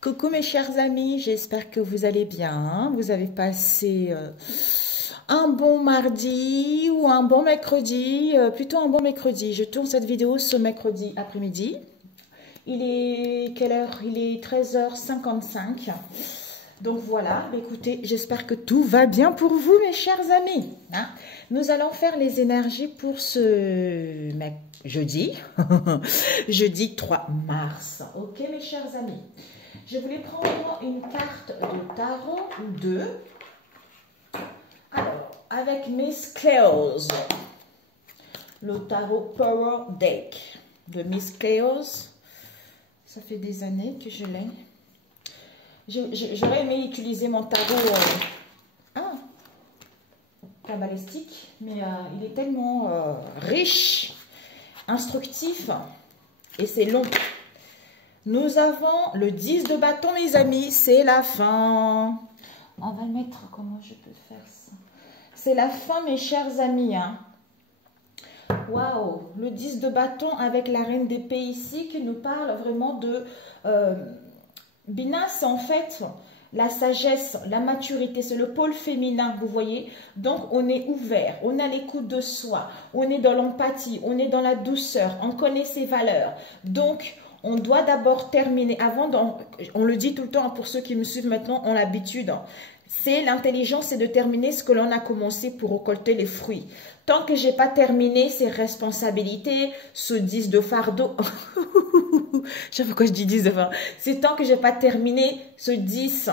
Coucou mes chers amis, j'espère que vous allez bien. Vous avez passé un bon mardi ou un bon mercredi, plutôt un bon mercredi. Je tourne cette vidéo ce mercredi après-midi. Il est quelle heure? Il est 13h55. Donc voilà, écoutez, j'espère que tout va bien pour vous mes chers amis. Hein? Nous allons faire les énergies pour ce jeudi, jeudi 3 mars. Ok mes chers amis. Je voulais prendre une carte de tarot ou deux. Alors, avec Miss Cleos, le tarot Power Deck de Miss Cleos. Ça fait des années que je l'ai. J'aurais aimé utiliser mon tarot cabalistique, mais il est tellement riche, instructif et c'est long. Nous avons le 10 de bâton, les amis, c'est la fin. On va mettre, comment je peux faire ça? C'est la fin, mes chers amis. Hein. Waouh, le 10 de bâton avec la reine d'épée ici qui nous parle vraiment de... Bina, c'est en fait la sagesse, la maturité, c'est le pôle féminin, vous voyez. Donc, on est ouvert, on a l'écoute de soi, on est dans l'empathie, on est dans la douceur, on connaît ses valeurs. Donc, on doit d'abord terminer, on le dit tout le temps, pour ceux qui me suivent maintenant, ont l'habitude, c'est l'intelligence, c'est de terminer ce que l'on a commencé pour récolter les fruits. Tant que j'ai pas terminé ces responsabilités, ce 10 de fardeau, je sais pas pourquoi je dis 10 de fardeau, c'est tant que j'ai pas terminé ce 10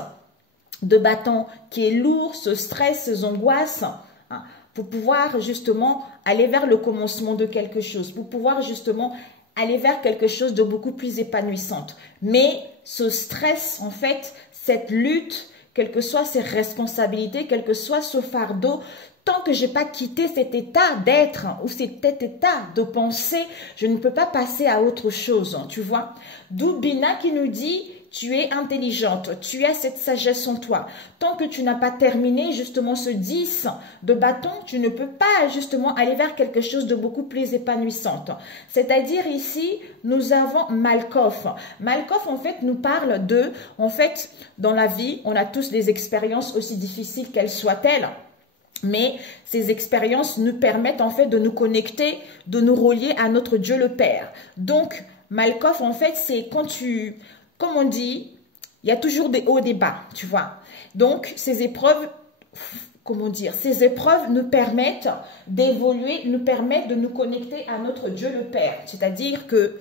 de bâton qui est lourd, ce stress, ces angoisses, hein, pour pouvoir justement aller vers le commencement de quelque chose, pour pouvoir justement aller vers quelque chose de beaucoup plus épanouissante. Mais ce stress, en fait, cette lutte, quelles que soient ses responsabilités, quel que soit ce fardeau, tant que je n'ai pas quitté cet état d'être ou cet état de pensée, je ne peux pas passer à autre chose, tu vois. D'où Bina qui nous dit, tu es intelligente, tu as cette sagesse en toi. Tant que tu n'as pas terminé justement ce 10 de bâton, tu ne peux pas justement aller vers quelque chose de beaucoup plus épanouissante. C'est-à-dire ici, nous avons Malkoff. Malkoff, en fait, nous parle de, en fait, dans la vie, on a tous des expériences aussi difficiles qu'elles soient-elles. Mais ces expériences nous permettent en fait de nous connecter, de nous relier à notre Dieu le Père. Donc, Malkoff, en fait, c'est quand tu... Comme on dit, il y a toujours des hauts et des bas, tu vois. Donc, ces épreuves, comment dire, ces épreuves nous permettent d'évoluer, nous permettent de nous connecter à notre Dieu le Père. C'est-à-dire que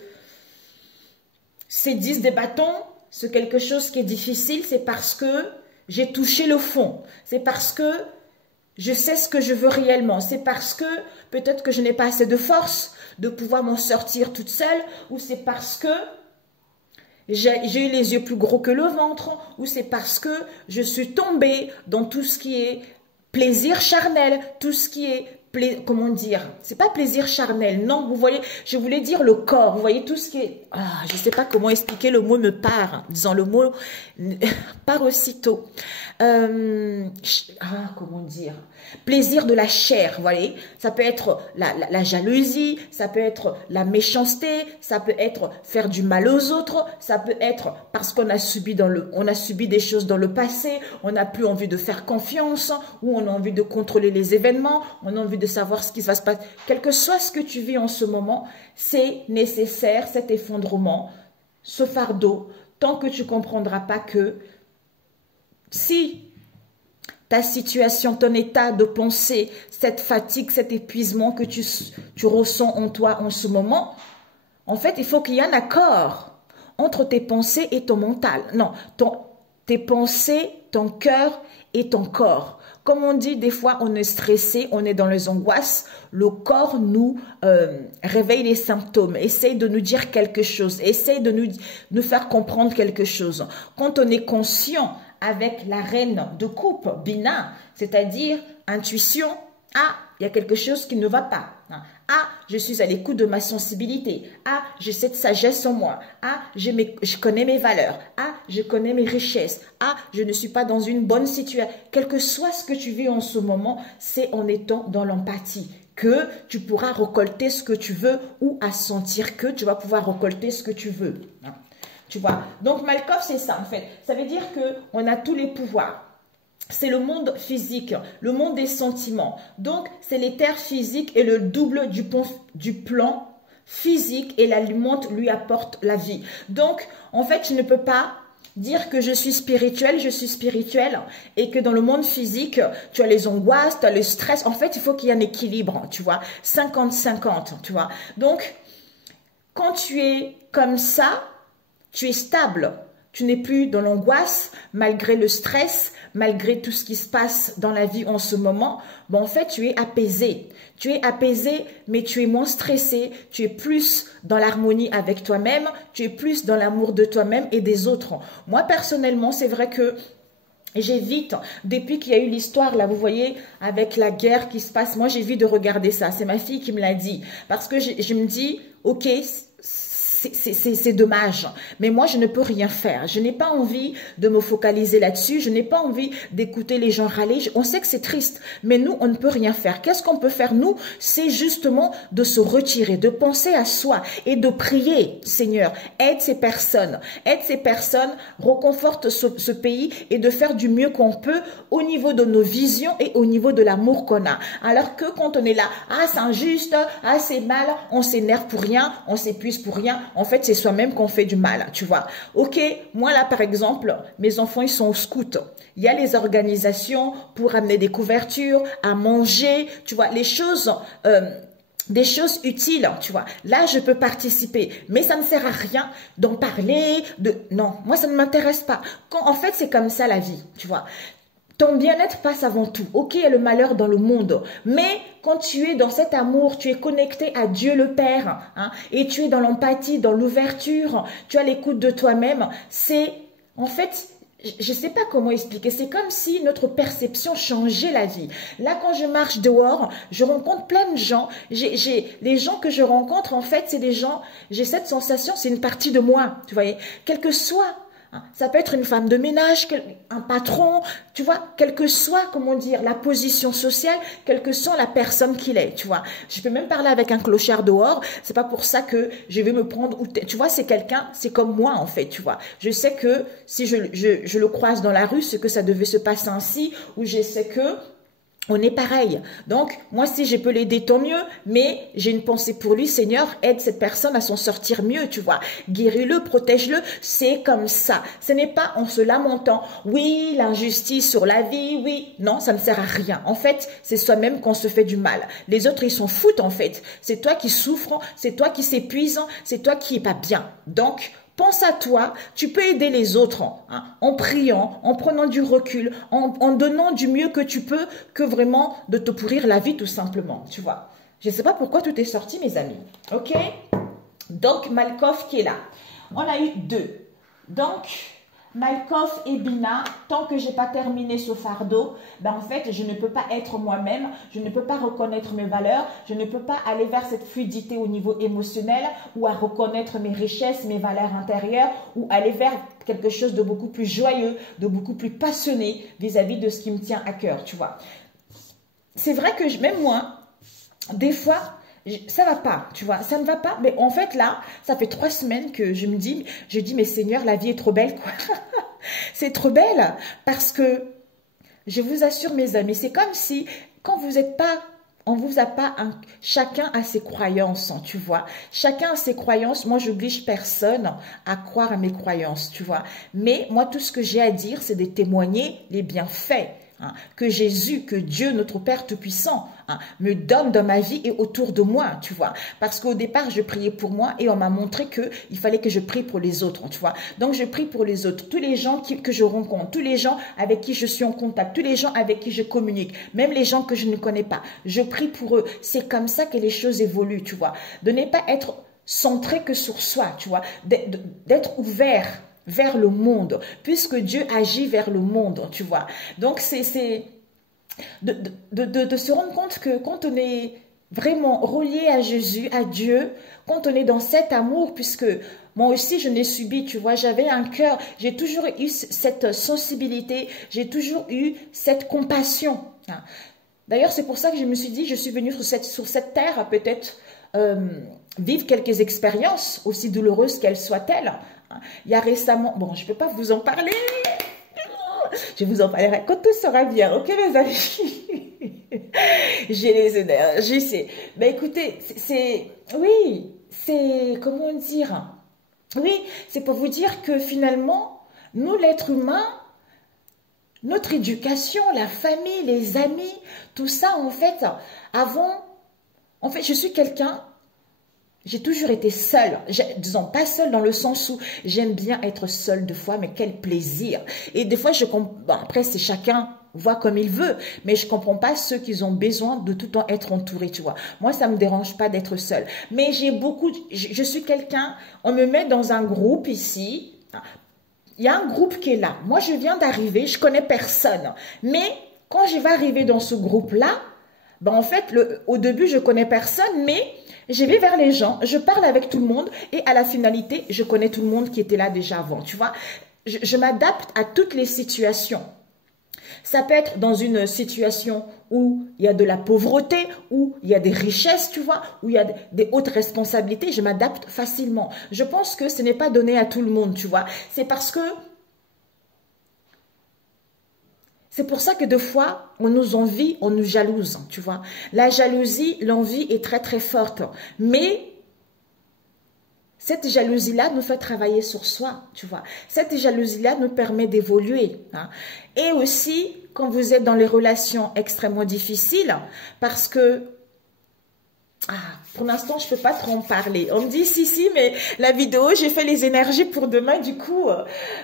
ces 10 des bâtons, c'est quelque chose qui est difficile, c'est parce que j'ai touché le fond. C'est parce que je sais ce que je veux réellement. C'est parce que peut-être que je n'ai pas assez de force de pouvoir m'en sortir toute seule, ou c'est parce que j'ai eu les yeux plus gros que le ventre, ou c'est parce que je suis tombée dans tout ce qui est plaisir charnel, tout ce qui est, comment dire, c'est pas plaisir charnel, non, vous voyez, je voulais dire le corps, vous voyez, tout ce qui est, je sais pas comment expliquer, le mot me part, disons le mot, part aussitôt, comment dire, plaisir de la chair, vous voyez, ça peut être la jalousie, ça peut être la méchanceté, ça peut être faire du mal aux autres, ça peut être parce qu'on a subi on a subi des choses dans le passé, on n'a plus envie de faire confiance, ou on a envie de contrôler les événements, on a envie de savoir ce qui va se passer. Quel que soit ce que tu vis en ce moment, c'est nécessaire cet effondrement, ce fardeau, tant que tu ne comprendras pas que si ta situation, ton état de pensée, cette fatigue, cet épuisement que tu ressens en toi en ce moment, en fait, il faut qu'il y ait un accord entre tes pensées et ton mental. Non, tes pensées, ton cœur et ton corps. Comme on dit, des fois, on est stressé, on est dans les angoisses. Le corps nous réveille les symptômes, essaye de nous dire quelque chose, essaye de nous faire comprendre quelque chose. Quand on est conscient avec la reine de coupe, Bina, c'est-à-dire intuition, il y a quelque chose qui ne va pas. Je suis à l'écoute de ma sensibilité. J'ai cette sagesse en moi. Je connais mes valeurs. Je connais mes richesses. Je ne suis pas dans une bonne situation. Quel que soit ce que tu vis en ce moment, c'est en étant dans l'empathie que tu pourras récolter ce que tu veux ou à sentir que tu vas pouvoir récolter ce que tu veux. tu vois. Donc, Malkoff, c'est ça, en fait. Ça veut dire qu'on a tous les pouvoirs. C'est le monde physique, le monde des sentiments. Donc, c'est l'éther physique et le double du plan physique et l'alimente lui apporte la vie. Donc, en fait, je ne peux pas dire que je suis spirituelle et que dans le monde physique, tu as les angoisses, tu as le stress. En fait, il faut qu'il y ait un équilibre, tu vois, 50-50, tu vois. Donc, quand tu es comme ça, tu es stable. Tu n'es plus dans l'angoisse, malgré le stress, malgré tout ce qui se passe dans la vie en ce moment. Bon, en fait, tu es apaisé. Tu es apaisé, mais tu es moins stressé. Tu es plus dans l'harmonie avec toi-même. Tu es plus dans l'amour de toi-même et des autres. Moi, personnellement, c'est vrai que j'évite, depuis qu'il y a eu l'histoire, là, vous voyez, avec la guerre qui se passe, moi, j'évite de regarder ça. C'est ma fille qui me l'a dit. Parce que je me dis, ok, c'est dommage, mais moi je ne peux rien faire. Je n'ai pas envie de me focaliser là-dessus, je n'ai pas envie d'écouter les gens râler. On sait que c'est triste, mais nous on ne peut rien faire. Qu'est-ce qu'on peut faire nous? C'est justement de se retirer, de penser à soi et de prier. Seigneur, aide ces personnes, reconforte ce pays et de faire du mieux qu'on peut au niveau de nos visions et au niveau de l'amour qu'on a. Alors que quand on est là, ah c'est injuste, ah c'est mal, on s'énerve pour rien, on s'épuise pour rien. En fait, c'est soi-même qu'on fait du mal, tu vois. Ok, moi là, par exemple, mes enfants, ils sont au scout. Il y a les organisations pour amener des couvertures, à manger, tu vois, les choses... des choses utiles, tu vois. Là, je peux participer, mais ça ne sert à rien d'en parler, non, moi, ça ne m'intéresse pas. En fait, c'est comme ça la vie, tu vois. Ton bien-être passe avant tout. Ok, il y a le malheur dans le monde, mais quand tu es dans cet amour, tu es connecté à Dieu le Père, hein, et tu es dans l'empathie, dans l'ouverture, tu as l'écoute de toi-même, c'est, en fait, je ne sais pas comment expliquer, c'est comme si notre perception changeait la vie. Là, quand je marche dehors, je rencontre plein de gens, les gens que je rencontre, en fait, c'est des gens, j'ai cette sensation, c'est une partie de moi, tu voyez, quel que soit. Ça peut être une femme de ménage, un patron, tu vois, quelle que soit, comment dire, la position sociale, quelle que soit la personne qu'il est, tu vois. Je peux même parler avec un clochard dehors, c'est pas pour ça que je vais me prendre, tu vois, c'est quelqu'un, c'est comme moi en fait, tu vois. Je sais que si je le croise dans la rue, c'est que ça devait se passer ainsi, ou je sais que on est pareil. Donc, moi, si je peux l'aider, tant mieux. Mais j'ai une pensée pour lui. Seigneur, aide cette personne à s'en sortir mieux, tu vois. Guéris-le, protège-le. C'est comme ça. Ce n'est pas en se lamentant. Oui, l'injustice sur la vie, oui. Non, ça ne sert à rien. En fait, c'est soi-même qu'on se fait du mal. Les autres, ils s'en foutent, en fait. C'est toi qui souffres, c'est toi qui s'épuise, c'est toi qui est pas bien. Donc, pense à toi, tu peux aider les autres hein, en priant, en prenant du recul, en donnant du mieux que tu peux, que vraiment de te pourrir la vie tout simplement, tu vois. Je ne sais pas pourquoi tout est sorti, mes amis. Ok? Donc, Malkoff qui est là. On a eu deux. Donc, Malkoff et Bina, tant que je n'ai pas terminé ce fardeau, ben en fait, je ne peux pas être moi-même, je ne peux pas reconnaître mes valeurs, je ne peux pas aller vers cette fluidité au niveau émotionnel ou à reconnaître mes richesses, mes valeurs intérieures ou aller vers quelque chose de beaucoup plus joyeux, de beaucoup plus passionné vis-à-vis de ce qui me tient à cœur, tu vois. C'est vrai que même moi, des fois, ça va pas, tu vois, ça ne va pas. Mais en fait, là, ça fait 3 semaines que je dis, mais Seigneur, la vie est trop belle, quoi. C'est trop belle parce que, je vous assure, mes amis, c'est comme si, quand vous n'êtes pas, on vous a pas, chacun a ses croyances, hein, tu vois. Chacun a ses croyances. Moi, j'oblige personne à croire à mes croyances, tu vois. Mais moi, tout ce que j'ai à dire, c'est de témoigner les bienfaits. Hein, que Jésus, que Dieu, notre Père Tout-Puissant, hein, me donne dans ma vie et autour de moi, tu vois. Parce qu'au départ, je priais pour moi et on m'a montré qu'il fallait que je prie pour les autres, tu vois. Donc, je prie pour les autres. Tous les gens que je rencontre, tous les gens avec qui je suis en contact, tous les gens avec qui je communique, même les gens que je ne connais pas, je prie pour eux. C'est comme ça que les choses évoluent, tu vois. De ne pas être centré que sur soi, tu vois. D'être ouvert vers le monde, puisque Dieu agit vers le monde, tu vois. Donc, c'est de se rendre compte que quand on est vraiment relié à Jésus, à Dieu, quand on est dans cet amour, puisque moi aussi je n'ai subi, tu vois, j'avais un cœur, j'ai toujours eu cette sensibilité, j'ai toujours eu cette compassion. D'ailleurs, c'est pour ça que je me suis dit, je suis venue sur cette terre, peut-être vivre quelques expériences, aussi douloureuses qu'elles soient-elles, Il y a récemment, bon, je ne peux pas vous en parler. Je vous en parlerai quand tout sera bien. Ok, mes amis? J'ai les énergies, c'est... Ben écoutez, oui, c'est... Comment dire? Oui, c'est pour vous dire que finalement, nous, l'être humain, notre éducation, la famille, les amis, tout ça, en fait, avant... En fait, je suis quelqu'un... J'ai toujours été seule, disons pas seule dans le sens où j'aime bien être seule des fois, mais quel plaisir. Et des fois, bon, après c'est chacun voit comme il veut, mais je comprends pas ceux qui ont besoin de tout le temps être entourés, tu vois. Moi, ça me dérange pas d'être seule. Mais je suis quelqu'un, on me met dans un groupe ici, il y a un groupe qui est là. Moi, je viens d'arriver, je connais personne. Mais quand je vais arriver dans ce groupe-là, ben en fait, au début, je connais personne, mais je vais vers les gens, je parle avec tout le monde et à la finalité, je connais tout le monde qui était là déjà avant, tu vois. Je m'adapte à toutes les situations. Ça peut être dans une situation où il y a de la pauvreté, où il y a des richesses, tu vois, où il y a des hautes responsabilités, je m'adapte facilement. Je pense que ce n'est pas donné à tout le monde, tu vois. C'est parce que c'est pour ça que des fois, on nous envie, on nous jalouse, tu vois. La jalousie, l'envie est très très forte. Mais cette jalousie-là nous fait travailler sur soi, tu vois. Cette jalousie-là nous permet d'évoluer. Hein. Et aussi, quand vous êtes dans les relations extrêmement difficiles, parce que... pour l'instant, je ne peux pas trop en parler. On me dit, si, mais la vidéo, j'ai fait les énergies pour demain, du coup...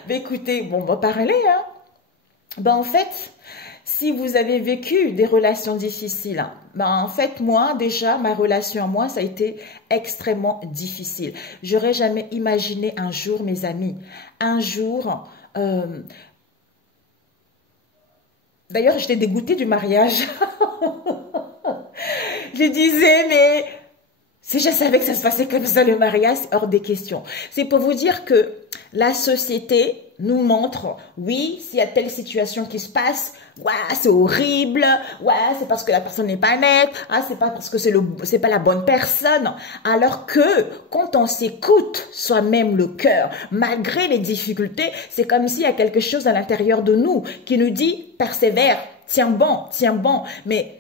écoutez, bon, on va parler, hein. Ben, en fait, si vous avez vécu des relations difficiles, ben, en fait, moi, déjà, ma relation à moi, ça a été extrêmement difficile. J'aurais jamais imaginé un jour, mes amis, un jour... D'ailleurs, j'étais dégoûtée du mariage. Je disais, mais... Si je savais que ça se passait comme ça, le mariage, c'est hors des questions. C'est pour vous dire que la société nous montre, oui, s'il y a telle situation qui se passe, ouais, c'est horrible, ouais, c'est parce que la personne n'est pas nette, ah, c'est pas parce que c'est pas la bonne personne. Alors que quand on s'écoute soi-même le cœur, malgré les difficultés, c'est comme s'il y a quelque chose à l'intérieur de nous qui nous dit, persévère, tiens bon, mais...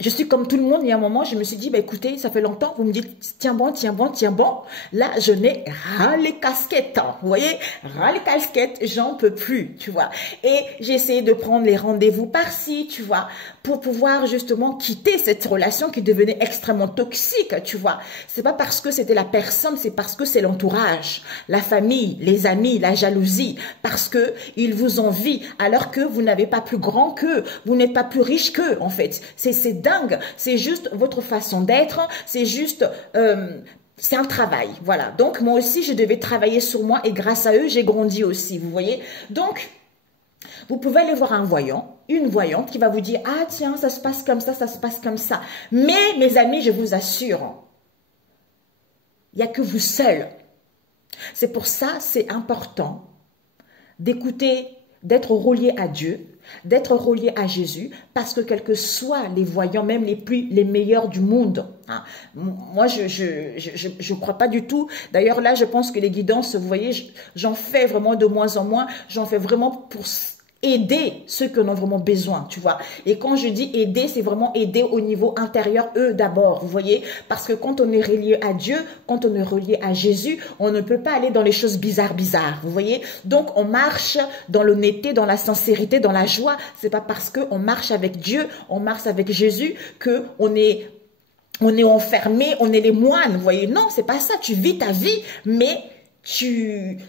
Je suis comme tout le monde, il y a un moment, je me suis dit, bah, écoutez, ça fait longtemps, vous me dites, tiens bon. Là, je n'ai ras les casquettes, hein, vous voyez, ras les casquettes, j'en peux plus, tu vois. Et j'ai essayé de prendre les rendez-vous par-ci, tu vois, pour pouvoir justement quitter cette relation qui devenait extrêmement toxique, tu vois. C'est pas parce que c'était la personne, c'est parce que c'est l'entourage, la famille, les amis, la jalousie, parce que ils vous envient, alors que vous n'avez pas plus grand qu'eux, vous n'êtes pas plus riche qu'eux, en fait. C'est dingue, c'est juste votre façon d'être, c'est juste... c'est un travail, voilà. Donc, moi aussi, je devais travailler sur moi et grâce à eux, j'ai grandi aussi, vous voyez. Donc, vous pouvez aller voir un voyant, une voyante qui va vous dire « Ah, tiens, ça se passe comme ça, ça se passe comme ça. » Mais, mes amis, je vous assure, il n'y a que vous seuls. C'est pour ça, c'est important d'écouter, d'être relié à Dieu, d'être relié à Jésus, parce que quels que soient les voyants, même les meilleurs du monde, hein, moi je crois pas du tout. D'ailleurs là, je pense que les guidances, vous voyez, j'en fais vraiment de moins en moins, j'en fais vraiment pour aider ceux qui en ont vraiment besoin, tu vois. Et quand je dis aider, c'est vraiment aider au niveau intérieur, eux d'abord, vous voyez. Parce que quand on est relié à Dieu, quand on est relié à Jésus, on ne peut pas aller dans les choses bizarres, vous voyez. Donc, on marche dans l'honnêteté, dans la sincérité, dans la joie. C'est pas parce qu'on marche avec Dieu, on marche avec Jésus, que on est enfermé, on est les moines, vous voyez. Non, c'est pas ça. Tu vis ta vie, mais tu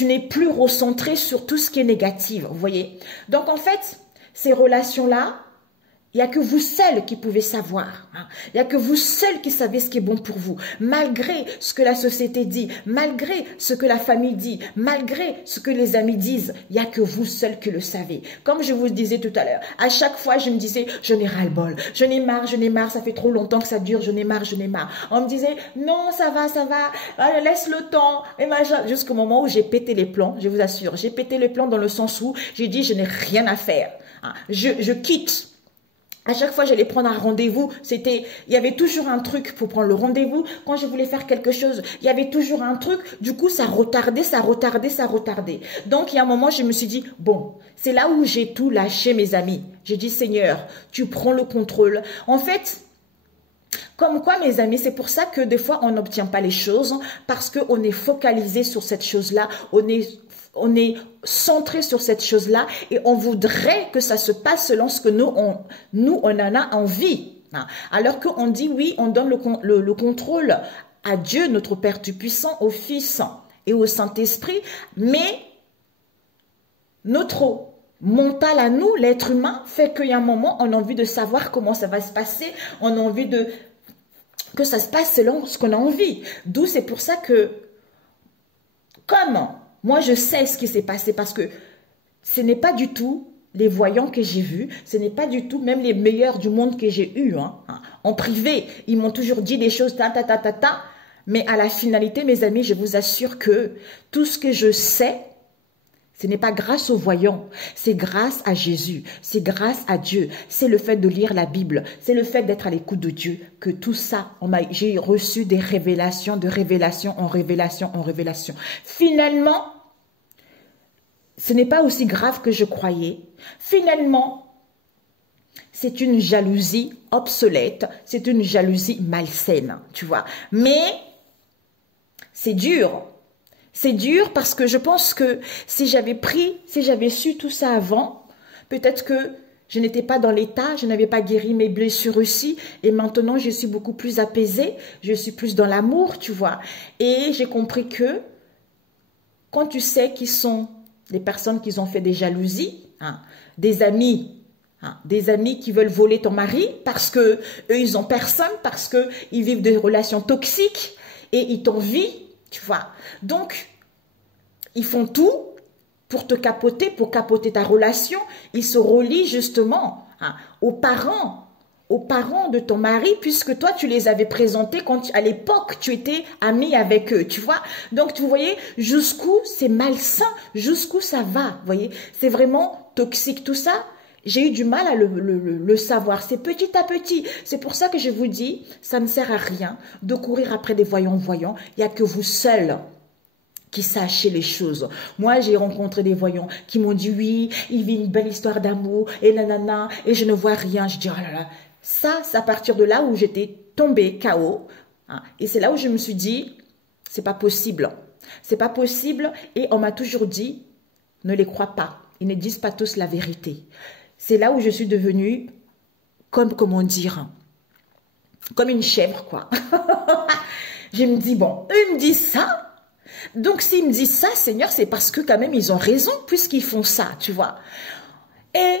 n'es plus recentré sur tout ce qui est négatif, vous voyez. Donc, en fait, ces relations-là, il n'y a que vous seuls qui pouvez savoir. Hein. Il n'y a que vous seuls qui savez ce qui est bon pour vous. Malgré ce que la société dit, malgré ce que la famille dit, malgré ce que les amis disent, il n'y a que vous seuls qui le savez. Comme je vous disais tout à l'heure, à chaque fois, je me disais, je n'ai ras-le-bol, je n'ai marre, ça fait trop longtemps que ça dure, je n'ai marre. On me disait, non, ça va, allez, laisse le temps. Et jusqu'au moment où j'ai pété les plombs, je vous assure, j'ai pété les plombs dans le sens où j'ai dit, je n'ai rien à faire. Hein. Je quitte. À chaque fois, j'allais prendre un rendez-vous. Il y avait toujours un truc pour prendre le rendez-vous. Quand je voulais faire quelque chose, il y avait toujours un truc. Du coup, ça retardait, ça retardait, ça retardait. Donc, il y a un moment, je me suis dit, bon, c'est là où j'ai tout lâché, mes amis. J'ai dit, Seigneur, tu prends le contrôle. En fait, comme quoi, mes amis, c'est pour ça que des fois, on n'obtient pas les choses parce qu'on est focalisé sur cette chose-là. On est centré sur cette chose-là et on voudrait que ça se passe lorsque nous, on en a envie. Alors qu'on dit oui, on donne le contrôle à Dieu, notre Père Tout-Puissant, au Fils et au Saint-Esprit, mais notre mental à nous, l'être humain, fait qu'il y a un moment, on a envie de savoir comment ça va se passer, on a envie que ça se passe selon ce qu'on a envie. D'où c'est pour ça que, comme moi je sais ce qui s'est passé, parce que ce n'est pas du tout les voyants que j'ai vus, ce n'est pas du tout même les meilleurs du monde que j'ai eus. En privé, ils m'ont toujours dit des choses, mais à la finalité, mes amis, je vous assure que tout ce que je sais, ce n'est pas grâce aux voyants, c'est grâce à Jésus, c'est grâce à Dieu, c'est le fait de lire la Bible, c'est le fait d'être à l'écoute de Dieu, que tout ça, j'ai reçu des révélations, de révélation en révélation en révélation. Finalement, ce n'est pas aussi grave que je croyais. Finalement, c'est une jalousie obsolète, c'est une jalousie malsaine, tu vois. Mais c'est dur. C'est dur parce que je pense que si j'avais su tout ça avant, peut-être que je n'étais pas dans l'état, je n'avais pas guéri mes blessures aussi. Et maintenant, je suis beaucoup plus apaisée, je suis plus dans l'amour, tu vois. Et j'ai compris que quand tu sais qui sont les personnes qui ont fait des jalousies, des amis qui veulent voler ton mari parce que eux ils ont personne, parce que ils vivent des relations toxiques et ils t'envient, tu vois. Donc ils font tout pour te capoter, pour capoter ta relation. Ils se relient justement aux parents de ton mari, puisque toi, tu les avais présentés quand, à l'époque, tu étais ami avec eux, tu vois. Donc, vous voyez, jusqu'où c'est malsain, jusqu'où ça va, vous voyez. C'est vraiment toxique, tout ça. J'ai eu du mal à le savoir. C'est petit à petit. C'est pour ça que je vous dis, ça ne sert à rien de courir après des voyants. Il n'y a que vous seuls qui sachez les choses. Moi, j'ai rencontré des voyants qui m'ont dit, oui, il vit une belle histoire d'amour, et nanana, et je ne vois rien. Je dis, oh là là. Ça, c'est à partir de là où j'étais tombée KO. Et c'est là où je me suis dit, c'est pas possible. C'est pas possible. Et on m'a toujours dit, ne les crois pas. Ils ne disent pas tous la vérité. C'est là où je suis devenue, comment dire, comme une chèvre, quoi. Je me dis, bon, eux me disent ça. Donc, s'ils me disent ça, Seigneur, c'est parce que quand même, ils ont raison, puisqu'ils font ça, tu vois. Et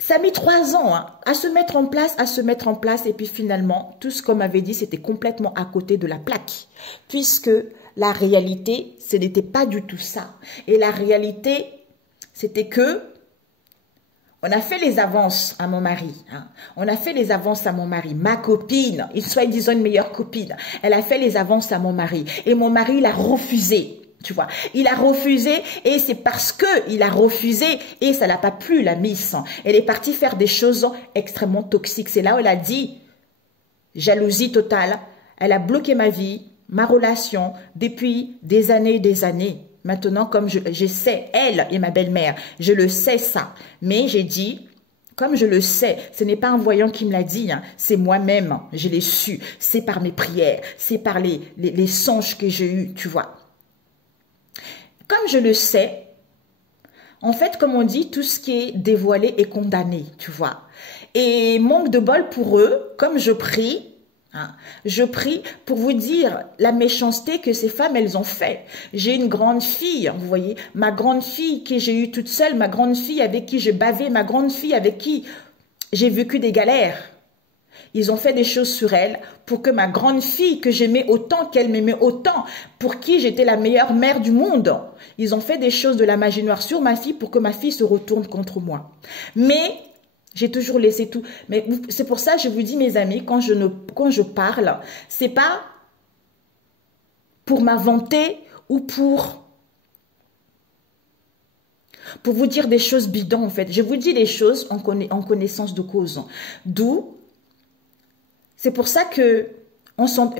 ça a mis 3 ans à se mettre en place, et puis finalement, tout ce qu'on m'avait dit, c'était complètement à côté de la plaque, puisque la réalité, ce n'était pas du tout ça. Et la réalité, c'était que on a fait les avances à mon mari. On a fait les avances à mon mari. Ma copine, soit disant une meilleure copine, elle a fait les avances à mon mari. Et mon mari, il a refusé. Tu vois, il a refusé et c'est parce que il a refusé et ça l'a pas plu, la miss. Elle est partie faire des choses extrêmement toxiques. C'est là où elle a dit jalousie totale. Elle a bloqué ma vie, ma relation depuis des années et des années. Maintenant, comme je sais, elle et ma belle-mère, je le sais ça. Mais j'ai dit, comme je le sais, ce n'est pas un voyant qui me l'a dit, c'est moi-même, je l'ai su. C'est par mes prières, c'est par les songes que j'ai eus, tu vois. Comme je le sais, en fait, comme on dit, tout ce qui est dévoilé est condamné, tu vois. Et manque de bol pour eux, comme je prie pour vous dire la méchanceté que ces femmes, elles ont fait. J'ai une grande fille, vous voyez, ma grande fille que j'ai eue toute seule, ma grande fille avec qui je bavais, ma grande fille avec qui j'ai vécu des galères. Ils ont fait des choses sur elle pour que ma grande fille, que j'aimais autant, qu'elle m'aimait autant, pour qui j'étais la meilleure mère du monde. Ils ont fait des choses de la magie noire sur ma fille pour que ma fille se retourne contre moi. Mais j'ai toujours laissé tout. Mais c'est pour ça que je vous dis, mes amis, quand je parle, c'est pas pour m'inventer ou pour pour vous dire des choses bidons, en fait. Je vous dis les choses en connaissance de cause. D'où, c'est pour ça que,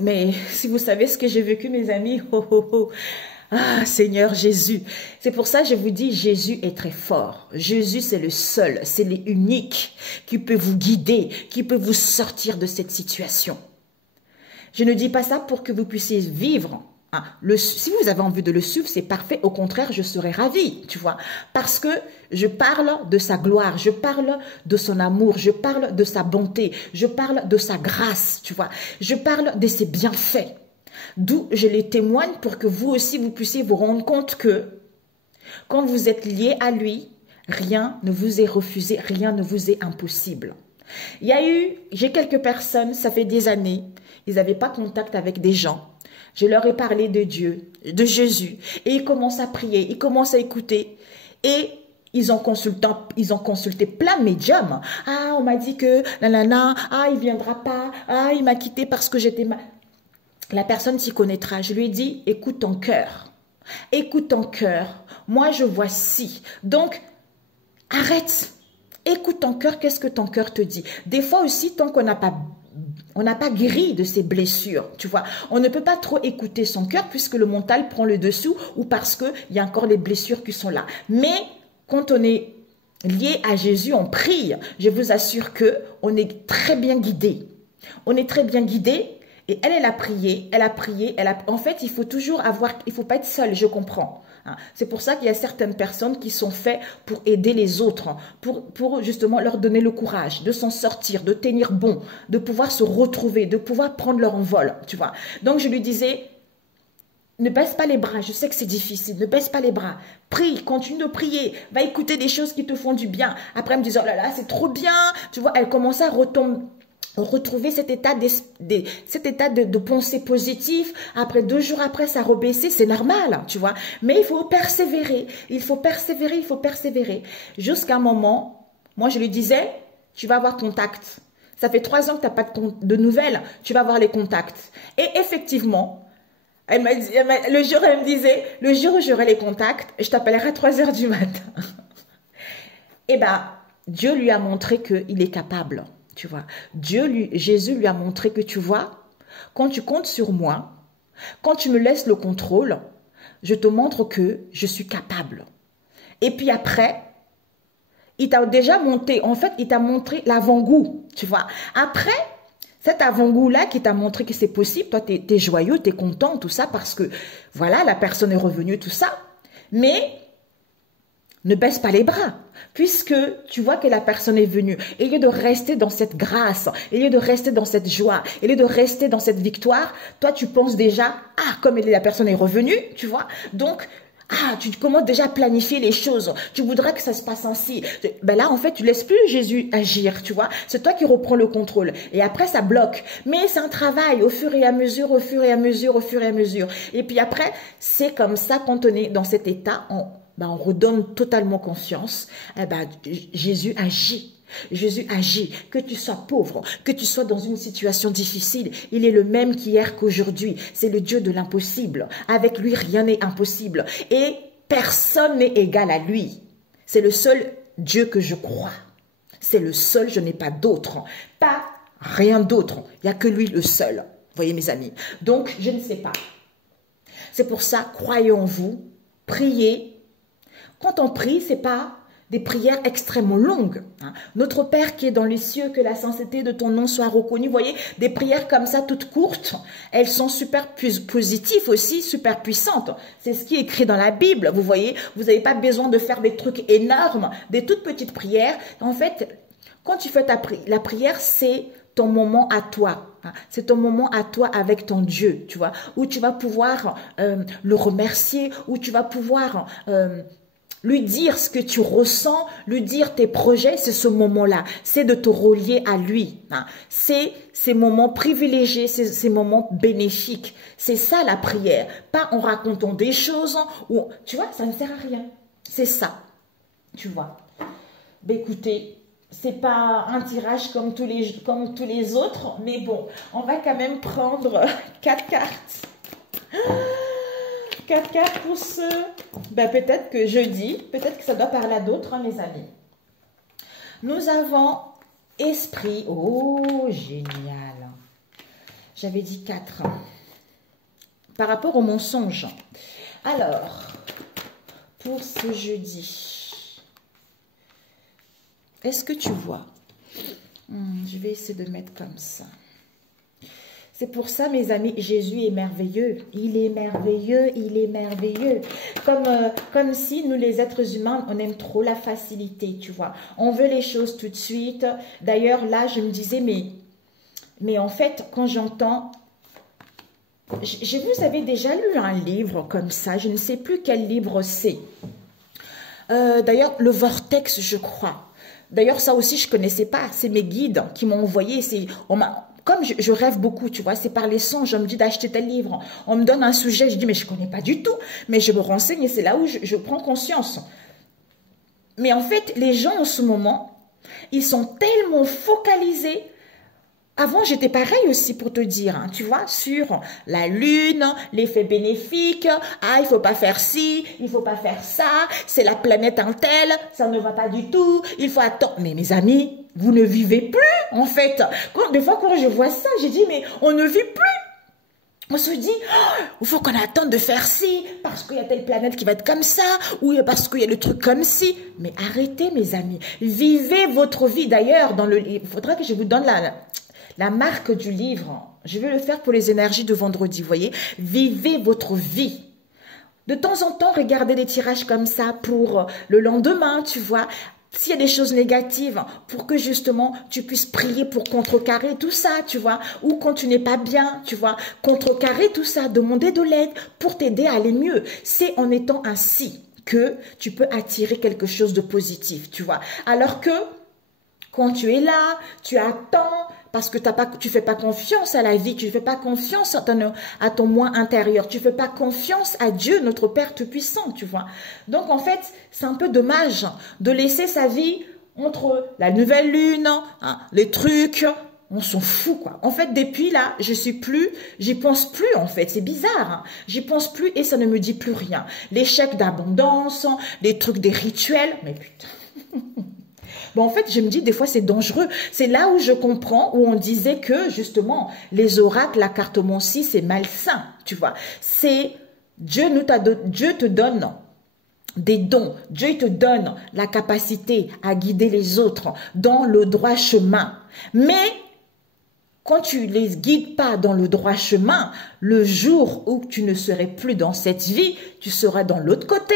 mais si vous savez ce que j'ai vécu, mes amis, oh, oh, oh. Ah, Seigneur Jésus. C'est pour ça que je vous dis, Jésus est très fort. Jésus, c'est le seul, c'est l'unique qui peut vous guider, qui peut vous sortir de cette situation. Je ne dis pas ça pour que vous puissiez vivre. Hein, si vous avez envie de le suivre, c'est parfait. Au contraire, je serais ravie, tu vois. Parce que je parle de sa gloire, je parle de son amour, je parle de sa bonté, je parle de sa grâce, tu vois. Je parle de ses bienfaits. D'où je les témoigne pour que vous aussi, vous puissiez vous rendre compte que quand vous êtes lié à lui, rien ne vous est refusé, rien ne vous est impossible. J'ai quelques personnes, ça fait des années, ils n'avaient pas contact avec des gens. Je leur ai parlé de Dieu, de Jésus, et ils commencent à prier, ils commencent à écouter, et ils ont consulté plein de médiums. Ah, on m'a dit que, nanana, ah, il viendra pas, ah, il m'a quitté parce que j'étais mal. La personne s'y connaîtra. Je lui ai dit, écoute ton cœur. Écoute ton cœur. Moi, je vois si. Donc, arrête. Écoute ton cœur. Qu'est-ce que ton cœur te dit? Des fois aussi, tant qu'on n'a pas guéri de ses blessures, tu vois. On ne peut pas trop écouter son cœur puisque le mental prend le dessous ou parce qu'il y a encore les blessures qui sont là. Mais quand on est lié à Jésus, on prie. Je vous assure qu'on est très bien guidé. On est très bien guidé. Et elle a prié, En fait, il faut toujours il faut pas être seul, je comprends. Hein. C'est pour ça qu'il y a certaines personnes qui sont faites pour aider les autres, pour justement leur donner le courage de s'en sortir, de tenir bon, de pouvoir se retrouver, de pouvoir prendre leur envol, tu vois. Donc, je lui disais, ne baisse pas les bras, je sais que c'est difficile, ne baisse pas les bras. Prie, continue de prier, va écouter des choses qui te font du bien. Après, elle me disait, oh là là, c'est trop bien, tu vois, elle commençait à retrouver cet état de pensée positive. Après 2 jours après, ça rebaissé, c'est normal, tu vois. Mais il faut persévérer, il faut persévérer. Jusqu'à un moment, moi je lui disais, tu vas avoir contact. Ça fait 3 ans que tu n'as pas de nouvelles, tu vas avoir les contacts. Et effectivement, elle m'a dit, le jour elle me disait, le jour où j'aurai les contacts, je t'appellerai à 3 heures du matin. Eh bien, Dieu lui a montré qu'il est capable. Tu vois, Jésus lui a montré que tu vois, quand tu comptes sur moi, quand tu me laisses le contrôle, je te montre que je suis capable. Et puis après, il t'a déjà monté, en fait, il t'a montré l'avant-goût, tu vois. Après, cet avant-goût-là qui t'a montré que c'est possible, toi, t'es joyeux, t'es content, tout ça, parce que, voilà, la personne est revenue, tout ça. Mais ne baisse pas les bras, puisque tu vois que la personne est venue. Et au lieu de rester dans cette grâce, au lieu de rester dans cette joie, au lieu de rester dans cette victoire, toi tu penses déjà, ah, comme la personne est revenue, tu vois, donc, ah, tu commences déjà à planifier les choses, tu voudrais que ça se passe ainsi. Ben là, en fait, tu laisses plus Jésus agir, tu vois, c'est toi qui reprends le contrôle. Et après, ça bloque. Mais c'est un travail au fur et à mesure, au fur et à mesure, au fur et à mesure. Et puis après, c'est comme ça, quand on est dans cet état, on redonne totalement confiance. Jésus agit. Jésus agit. Que tu sois pauvre, que tu sois dans une situation difficile, il est le même qu'hier qu'aujourd'hui. C'est le Dieu de l'impossible. Avec lui, rien n'est impossible. Et personne n'est égal à lui. C'est le seul Dieu que je crois. C'est le seul, je n'ai pas d'autre. Pas rien d'autre. Il n'y a que lui le seul. Vous voyez mes amis. Donc, je ne sais pas. C'est pour ça, croyez en vous, priez. Quand on prie, ce n'est pas des prières extrêmement longues. Hein. Notre Père qui est dans les cieux, que la sainteté de ton nom soit reconnue. Vous voyez, des prières comme ça, toutes courtes, elles sont super positives aussi, super puissantes. C'est ce qui est écrit dans la Bible, vous voyez. Vous n'avez pas besoin de faire des trucs énormes, des toutes petites prières. En fait, quand tu fais la prière, c'est ton moment à toi. C'est ton moment à toi avec ton Dieu, tu vois, où tu vas pouvoir le remercier, où tu vas pouvoir lui dire ce que tu ressens, lui dire tes projets, c'est ce moment-là. C'est de te relier à lui. Hein. C'est ces moments privilégiés, ces moments bénéfiques. C'est ça la prière. Pas en racontant des choses, ou, tu vois, ça ne sert à rien. C'est ça, tu vois. Ben, écoutez, c'est pas un tirage comme tous les autres, mais bon, on va quand même prendre 4 cartes. 4 cartes pour ceux. Ben, peut-être que jeudi, peut-être que ça doit parler à d'autres, hein, mes amis. Nous avons esprit. Oh, génial. J'avais dit 4. Par rapport au mensonge. Alors, pour ce jeudi, est-ce que tu vois? Je vais essayer de mettre comme ça. C'est pour ça, mes amis, Jésus est merveilleux. Il est merveilleux, il est merveilleux. Comme si nous, les êtres humains, on aime trop la facilité, tu vois. On veut les choses tout de suite. D'ailleurs, là, je me disais, mais en fait, quand j'entends... Vous avez déjà lu un livre comme ça, je ne sais plus quel livre c'est. D'ailleurs, le Vortex, je crois. D'ailleurs, ça aussi, je ne connaissais pas. C'est mes guides qui m'ont envoyé. Comme je rêve beaucoup, tu vois, c'est par les songes, on me dit d'acheter tel livre. On me donne un sujet, je dis, mais je ne connais pas du tout. Mais je me renseigne et c'est là où je prends conscience. Mais en fait, les gens en ce moment, ils sont tellement focalisés. Avant, j'étais pareil aussi pour te dire, hein, tu vois, sur la lune, l'effet bénéfique, il faut pas faire ci, il faut pas faire ça, c'est la planète un tel, ça ne va pas du tout, il faut attendre. Mais mes amis, vous ne vivez plus, en fait. Des fois, quand je vois ça, j'ai dit, mais on ne vit plus. On se dit, il faut qu'on attende de faire ci, parce qu'il y a telle planète qui va être comme ça, ou parce qu'il y a le truc comme ci. Mais arrêtez, mes amis. Vivez votre vie. D'ailleurs, il faudra que je vous donne la marque du livre. Je vais le faire pour les énergies de vendredi, vous voyez. Vivez votre vie. De temps en temps, regardez des tirages comme ça pour le lendemain, tu vois. S'il y a des choses négatives, pour que justement tu puisses prier pour contrecarrer tout ça, tu vois. Ou quand tu n'es pas bien, tu vois, contrecarrer tout ça, demander de l'aide pour t'aider à aller mieux. C'est en étant ainsi que tu peux attirer quelque chose de positif, tu vois. Alors que quand tu es là, tu attends, parce que tu fais pas confiance à la vie, tu fais pas confiance à ton moi intérieur, tu fais pas confiance à Dieu, notre Père Tout-Puissant, tu vois. Donc, en fait, c'est un peu dommage de laisser sa vie entre la nouvelle lune, hein, les trucs, on s'en fout, quoi. En fait, depuis là, j'y pense plus, en fait. C'est bizarre, hein. J'y pense plus et ça ne me dit plus rien. L'échec d'abondance, les trucs des rituels, mais putain... Bon, en fait, je me dis, des fois, c'est dangereux. C'est là où je comprends, où on disait que, justement, les oracles, la cartomancie, c'est malsain, tu vois. C'est, Dieu te donne des dons. Dieu te donne la capacité à guider les autres dans le droit chemin. Mais, quand tu les guides pas dans le droit chemin, le jour où tu ne serais plus dans cette vie, tu seras dans l'autre côté.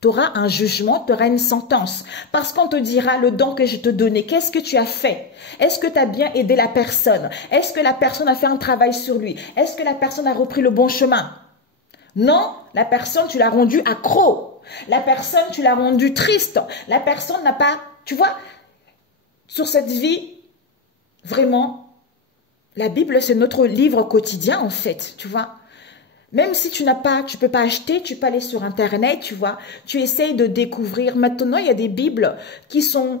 Tu auras un jugement, tu auras une sentence. Parce qu'on te dira le don que je te donnais, qu'est-ce que tu as fait? Est-ce que tu as bien aidé la personne? Est-ce que la personne a fait un travail sur lui? Est-ce que la personne a repris le bon chemin? Non, la personne, tu l'as rendue accro. La personne, tu l'as rendue triste. La personne n'a pas, tu vois, sur cette vie, vraiment, la Bible, c'est notre livre quotidien, en fait, tu vois. Même si tu peux pas acheter, tu peux aller sur Internet, tu vois. Tu essayes de découvrir. Maintenant, il y a des Bibles qui sont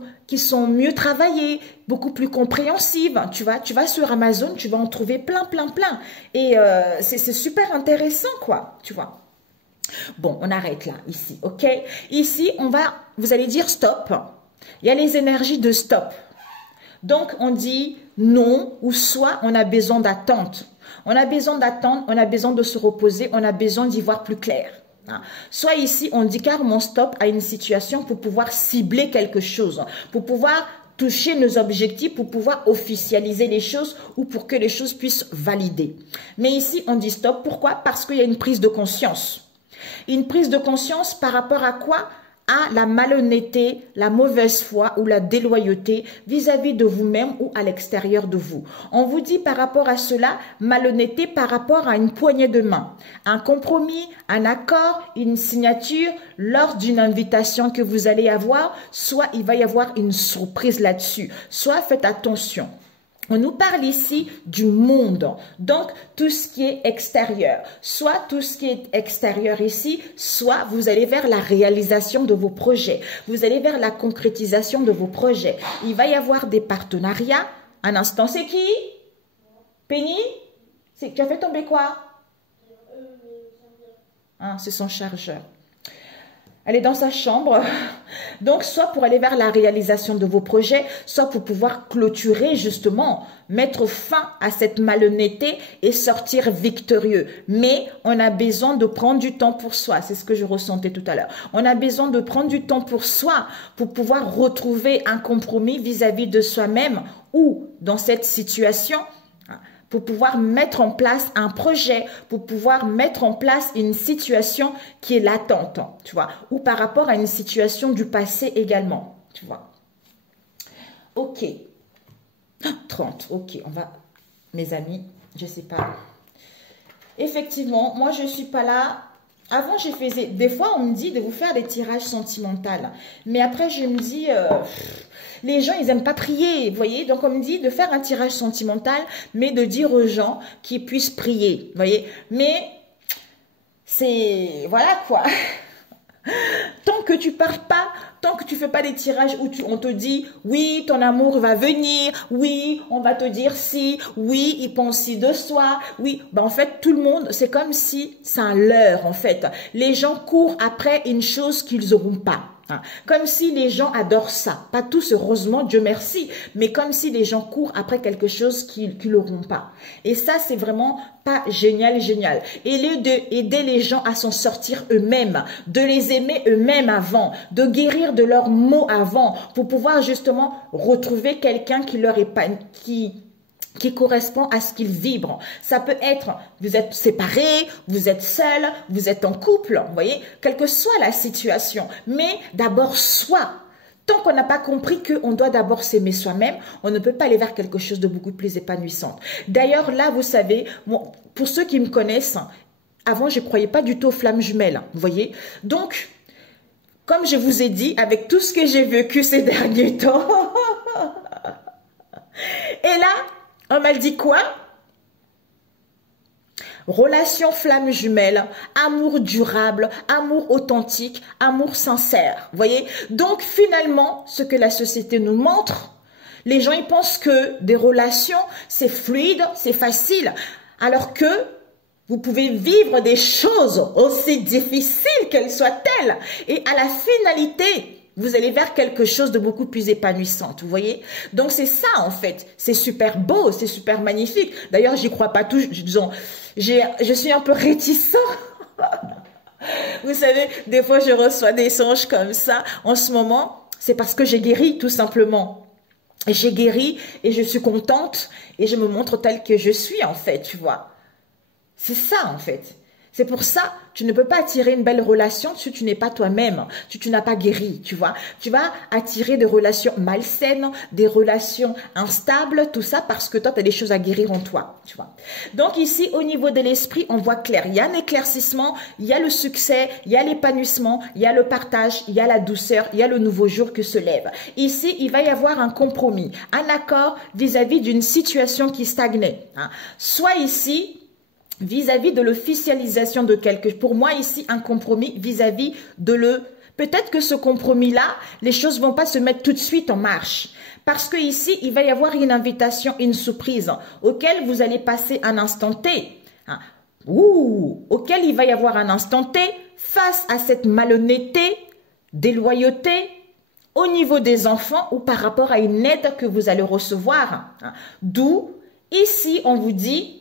mieux travaillées, beaucoup plus compréhensives, tu vois. Tu vas sur Amazon, tu vas en trouver plein. Et c'est super intéressant, quoi, tu vois. Bon, on arrête là, ici, ok? Ici, vous allez dire stop. Il y a les énergies de stop. Donc, on dit non ou soit on a besoin d'attente. On a besoin d'attendre, on a besoin de se reposer, on a besoin d'y voir plus clair. Soit ici, on dit carrément stop à une situation pour pouvoir cibler quelque chose, pour pouvoir toucher nos objectifs, pour pouvoir officialiser les choses ou pour que les choses puissent valider. Mais ici, on dit stop. Pourquoi? Parce qu'il y a une prise de conscience. Une prise de conscience par rapport à quoi? À la malhonnêteté, la mauvaise foi ou la déloyauté vis-à-vis de vous-même ou à l'extérieur de vous. On vous dit par rapport à cela, malhonnêteté par rapport à une poignée de main, un compromis, un accord, une signature lors d'une invitation que vous allez avoir, soit il va y avoir une surprise là-dessus, soit faites attention. On nous parle ici du monde, donc tout ce qui est extérieur. Soit tout ce qui est extérieur ici, soit vous allez vers la réalisation de vos projets. Vous allez vers la concrétisation de vos projets. Il va y avoir des partenariats. Un instant, c'est qui? Penny? Tu as fait tomber quoi? hein, c'est son chargeur. Elle est dans sa chambre, donc soit pour aller vers la réalisation de vos projets, soit pour pouvoir clôturer justement, mettre fin à cette malhonnêteté et sortir victorieux. Mais on a besoin de prendre du temps pour soi, c'est ce que je ressentais tout à l'heure. On a besoin de prendre du temps pour soi, pour pouvoir retrouver un compromis vis-à-vis de soi-même ou dans cette situation, pour pouvoir mettre en place un projet, pour pouvoir mettre en place une situation qui est latente, tu vois, ou par rapport à une situation du passé également, tu vois. Ok. 30, ok, on va, mes amis, je sais pas. Effectivement, moi, je suis pas là. Avant, je faisais, des fois, on me dit de vous faire des tirages sentimentaux. Mais après, je me dis, les gens, ils n'aiment pas prier, vous voyez. Donc, on me dit de faire un tirage sentimental, mais de dire aux gens qu'ils puissent prier, vous voyez. Mais, c'est, voilà quoi. Tant que tu pars pas, tant que tu fais pas des tirages où on te dit, oui, ton amour va venir, oui, on va te dire si, oui, il pense si de soi, oui. Ben, en fait, tout le monde, c'est comme si c'est un leurre, en fait. Les gens courent après une chose qu'ils n'auront pas. Hein. Comme si les gens adorent ça. Pas tous, heureusement, Dieu merci, mais comme si les gens courent après quelque chose qu'ils n'auront pas. Et ça, c'est vraiment pas génial, génial. Et aider les gens à s'en sortir eux-mêmes, de les aimer eux-mêmes avant, de guérir de leurs maux avant, pour pouvoir justement retrouver quelqu'un qui leur est pas, qui correspond à ce qu'ils vibrent. Ça peut être, vous êtes séparés, vous êtes seuls, vous êtes en couple, vous voyez, quelle que soit la situation. Mais d'abord soi. Tant qu'on n'a pas compris qu'on doit d'abord s'aimer soi-même, on ne peut pas aller vers quelque chose de beaucoup plus épanouissant. D'ailleurs, là, vous savez, bon, pour ceux qui me connaissent, avant, je ne croyais pas du tout aux flammes jumelles, vous voyez. Donc, comme je vous ai dit, avec tout ce que j'ai vécu ces derniers temps, et là, on m'a dit quoi? Relation flamme jumelle, amour durable, amour authentique, amour sincère. Vous voyez? Donc finalement, ce que la société nous montre, les gens ils pensent que des relations, c'est fluide, c'est facile. Alors que vous pouvez vivre des choses aussi difficiles qu'elles soient-elles. Et à la finalité, vous allez vers quelque chose de beaucoup plus épanouissant, vous voyez. Donc c'est ça en fait, c'est super beau, c'est super magnifique. D'ailleurs, j'y crois pas tout, disons, je suis un peu réticent. Vous savez, des fois je reçois des songes comme ça. En ce moment, c'est parce que j'ai guéri tout simplement. J'ai guéri et je suis contente et je me montre telle que je suis en fait, tu vois. C'est ça en fait. C'est pour ça, tu ne peux pas attirer une belle relation si tu n'es pas toi-même, si tu n'as pas guéri, tu vois. Tu vas attirer des relations malsaines, des relations instables, tout ça parce que toi, tu as des choses à guérir en toi, tu vois. Donc ici, au niveau de l'esprit, on voit clair. Il y a un éclaircissement, il y a le succès, il y a l'épanouissement, il y a le partage, il y a la douceur, il y a le nouveau jour qui se lève. Ici, il va y avoir un compromis, un accord vis-à-vis d'une situation qui stagnait. Hein. Soit ici, vis-à-vis de l'officialisation de quelque chose. Pour moi, ici, un compromis vis-à-vis de peut-être que ce compromis-là, les choses vont pas se mettre tout de suite en marche. Parce que ici, il va y avoir une invitation, une surprise, auquel vous allez passer un instant T. Hein. Auquel il va y avoir un instant T face à cette malhonnêteté, déloyauté, au niveau des enfants ou par rapport à une aide que vous allez recevoir. Hein. D'où, ici, on vous dit,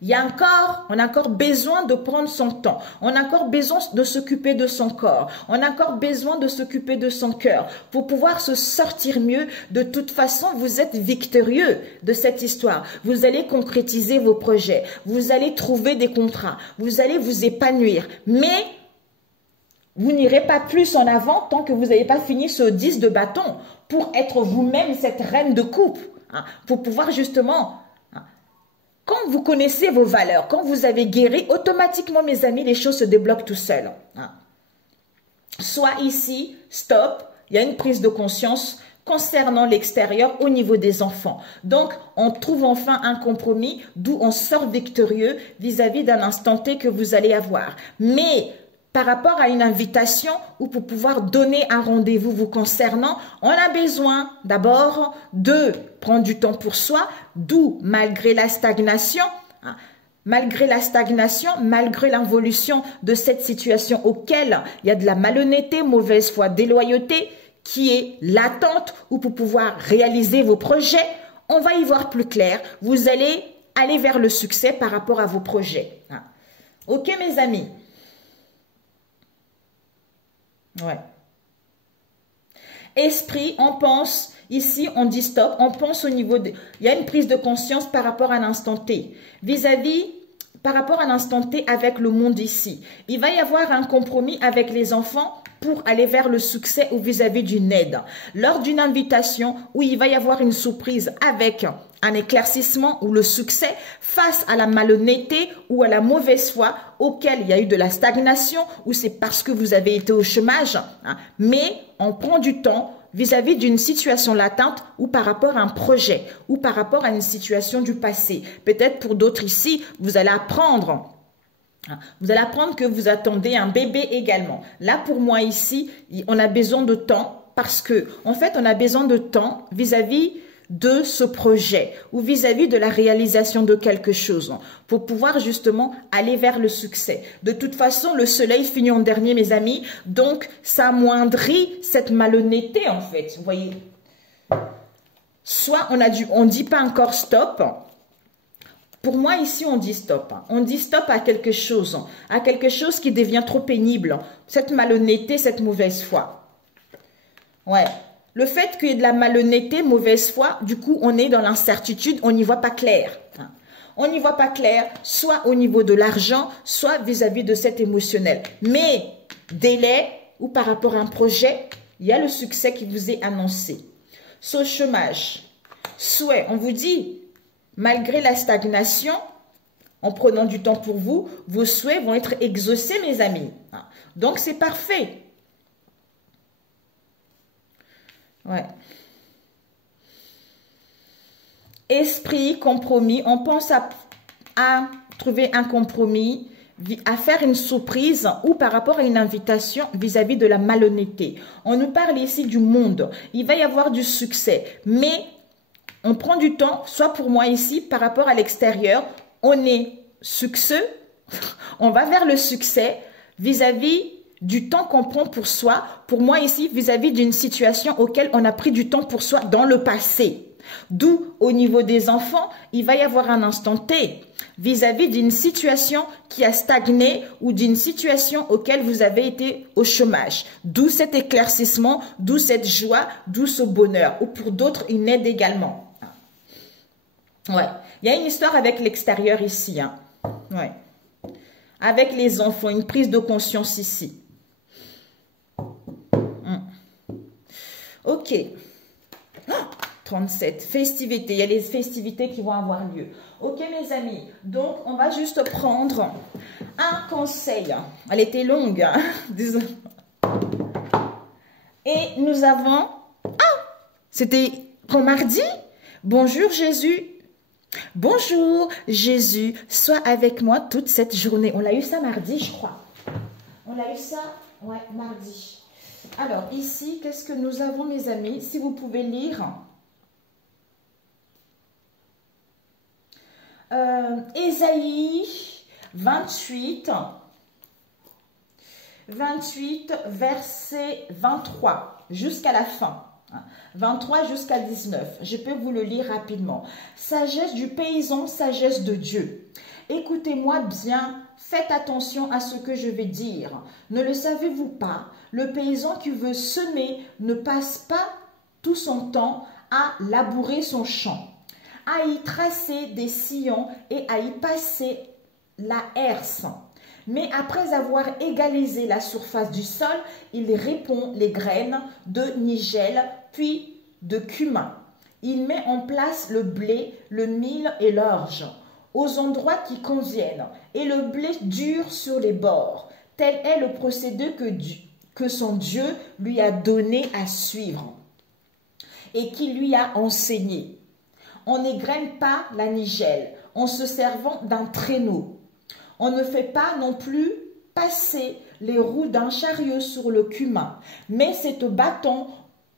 on a encore besoin de prendre son temps. On a encore besoin de s'occuper de son corps. On a encore besoin de s'occuper de son cœur pour pouvoir se sortir mieux. De toute façon, vous êtes victorieux de cette histoire. Vous allez concrétiser vos projets. Vous allez trouver des contrats. Vous allez vous épanouir. Mais vous n'irez pas plus en avant tant que vous n'avez pas fini ce 10 de bâton pour être vous-même cette reine de coupe. Hein, pour pouvoir justement... Quand vous connaissez vos valeurs, quand vous avez guéri, automatiquement, mes amis, les choses se débloquent tout seuls. Hein. Soit ici, stop, il y a une prise de conscience concernant l'extérieur au niveau des enfants. Donc, on trouve enfin un compromis, d'où on sort victorieux vis-à-vis d'un instant T que vous allez avoir. Mais par rapport à une invitation ou pour pouvoir donner un rendez-vous vous concernant, on a besoin d'abord de prendre du temps pour soi, d'où malgré la stagnation, hein, malgré la stagnation, malgré l'involution de cette situation auquel il y a de la malhonnêteté, mauvaise foi, déloyauté, qui est latente ou pour pouvoir réaliser vos projets, on va y voir plus clair. Vous allez aller vers le succès par rapport à vos projets. Ok, mes amis? Ouais. Esprit, on pense, ici on dit stop, on pense au niveau de... Il y a une prise de conscience par rapport à l'instant T. Par rapport à l'instant T avec le monde ici. Il va y avoir un compromis avec les enfants pour aller vers le succès ou vis-à-vis d'une aide. Lors d'une invitation où il va y avoir une surprise avec un éclaircissement ou le succès face à la malhonnêteté ou à la mauvaise foi auquel il y a eu de la stagnation ou c'est parce que vous avez été au chômage. Mais on prend du temps vis-à-vis d'une situation latente ou par rapport à un projet ou par rapport à une situation du passé. Peut-être pour d'autres ici, vous allez apprendre. Vous allez apprendre que vous attendez un bébé également. Là, pour moi ici, on a besoin de temps parce que, en fait, on a besoin de temps vis-à-vis de ce projet ou vis-à-vis de la réalisation de quelque chose pour pouvoir justement aller vers le succès. De toute façon, le soleil finit en dernier, mes amis, donc ça amoindrit cette malhonnêteté en fait, vous voyez. Soit on dit pas encore stop. Pour moi ici on dit stop. On dit stop à quelque chose qui devient trop pénible, cette malhonnêteté, cette mauvaise foi. Ouais. Le fait qu'il y ait de la malhonnêteté, mauvaise foi, du coup, on est dans l'incertitude, on n'y voit pas clair. On n'y voit pas clair, soit au niveau de l'argent, soit vis-à-vis de cet émotionnel. Mais, délai ou par rapport à un projet, il y a le succès qui vous est annoncé. Sur le chômage, souhait, on vous dit, malgré la stagnation, en prenant du temps pour vous, vos souhaits vont être exaucés, mes amis. Donc, c'est parfait. Ouais. Esprit, compromis. On pense à trouver un compromis, à faire une surprise ou par rapport à une invitation vis-à-vis de la malhonnêteté. On nous parle ici du monde. Il va y avoir du succès. Mais on prend du temps, soit pour moi ici, par rapport à l'extérieur, on est succès. On va vers le succès vis-à-vis du temps qu'on prend pour soi, pour moi ici, vis-à-vis d'une situation auquel on a pris du temps pour soi dans le passé. D'où, au niveau des enfants, il va y avoir un instant T, vis-à-vis d'une situation qui a stagné ou d'une situation auquel vous avez été au chômage. D'où cet éclaircissement, d'où cette joie, d'où ce bonheur. Ou pour d'autres, une aide également. Ouais, il y a une histoire avec l'extérieur ici. Ouais. Avec les enfants, une prise de conscience ici. Ok. Oh, 37. Festivités. Il y a les festivités qui vont avoir lieu. Ok, mes amis. Donc, on va juste prendre un conseil. Elle était longue. Désolé. Et nous avons... Ah, c'était pour mardi. Bonjour, Jésus. Bonjour, Jésus. Sois avec moi toute cette journée. On l'a eu ça mardi, je crois. On l'a eu ça, ouais, mardi. Alors, ici, qu'est-ce que nous avons, mes amis? Si vous pouvez lire. Ésaïe 28, verset 23, jusqu'à la fin. 23 jusqu'à 19. Je peux vous le lire rapidement. Sagesse du paysan, sagesse de Dieu. Écoutez-moi bien, faites attention à ce que je vais dire. Ne le savez-vous pas? Le paysan qui veut semer ne passe pas tout son temps à labourer son champ, à y tracer des sillons et à y passer la herse. Mais après avoir égalisé la surface du sol, il répand les graines de nigel, puis de cumin. Il met en place le blé, le mil et l'orge aux endroits qui conviennent, et le blé dure sur les bords. Tel est le procédé que son Dieu lui a donné à suivre et qui lui a enseigné. On n'égrène pas la nigelle en se servant d'un traîneau. On ne fait pas non plus passer les roues d'un chariot sur le cumin, mais c'est au bâton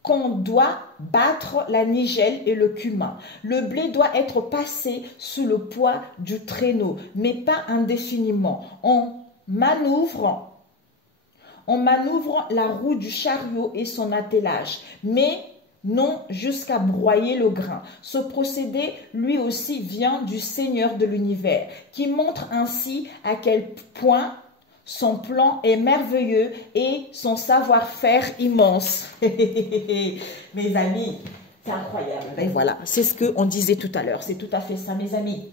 qu'on doit battre la nigelle et le cumin. Le blé doit être passé sous le poids du traîneau, mais pas indéfiniment. On manœuvre la roue du chariot et son attelage, mais non jusqu'à broyer le grain. Ce procédé, lui aussi, vient du Seigneur de l'univers, qui montre ainsi à quel point son plan est merveilleux et son savoir-faire immense. Mes amis, c'est incroyable. Et voilà, c'est ce qu'on disait tout à l'heure. C'est tout à fait ça, mes amis.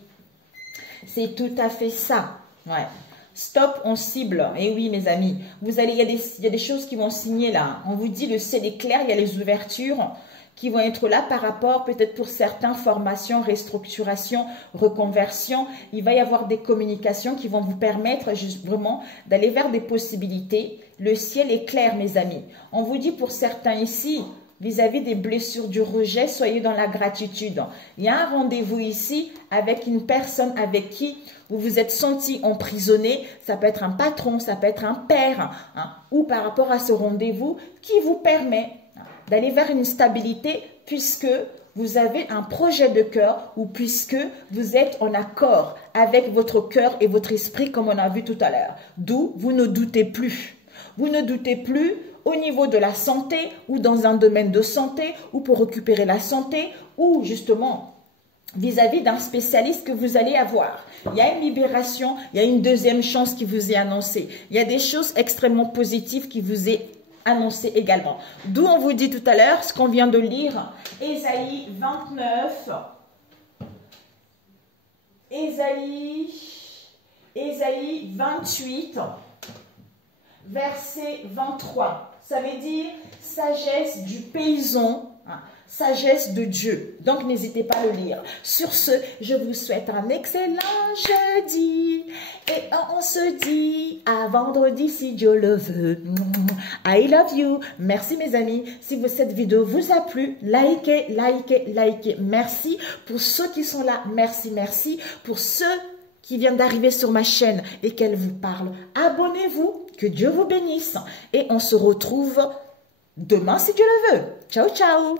C'est tout à fait ça. Ouais. Stop, on cible. Et oui, mes amis, vous allez, il y a des choses qui vont signer là. On vous dit le ciel est clair, il y a les ouvertures qui vont être là par rapport, peut-être pour certains, formation, restructuration, reconversion. Il va y avoir des communications qui vont vous permettre juste vraiment d'aller vers des possibilités. Le ciel est clair, mes amis. On vous dit pour certains ici, vis-à-vis des blessures du rejet, soyez dans la gratitude. Il y a un rendez-vous ici avec une personne avec qui vous vous êtes senti emprisonné. Ça peut être un patron, ça peut être un père, hein, ou par rapport à ce rendez-vous qui vous permet d'aller vers une stabilité puisque vous avez un projet de cœur ou puisque vous êtes en accord avec votre cœur et votre esprit comme on a vu tout à l'heure. D'où vous ne doutez plus. Vous ne doutez plus au niveau de la santé ou dans un domaine de santé ou pour récupérer la santé ou justement vis-à-vis d'un spécialiste que vous allez avoir. Il y a une libération, il y a une deuxième chance qui vous est annoncée. Il y a des choses extrêmement positives qui vous est annoncé également. D'où on vous dit tout à l'heure ce qu'on vient de lire, Ésaïe 29, Ésaïe 28, verset 23. Ça veut dire sagesse du paysan, hein, sagesse de Dieu. Donc, n'hésitez pas à le lire. Sur ce, je vous souhaite un excellent jeudi. Et on se dit à vendredi si Dieu le veut. I love you. Merci mes amis. Si cette vidéo vous a plu, likez, likez, likez. Merci pour ceux qui sont là. Merci, merci. Pour ceux qui viennent d'arriver sur ma chaîne et qu'elle vous parle, abonnez-vous. Que Dieu vous bénisse. Et on se retrouve demain si Dieu le veut. Ciao, ciao.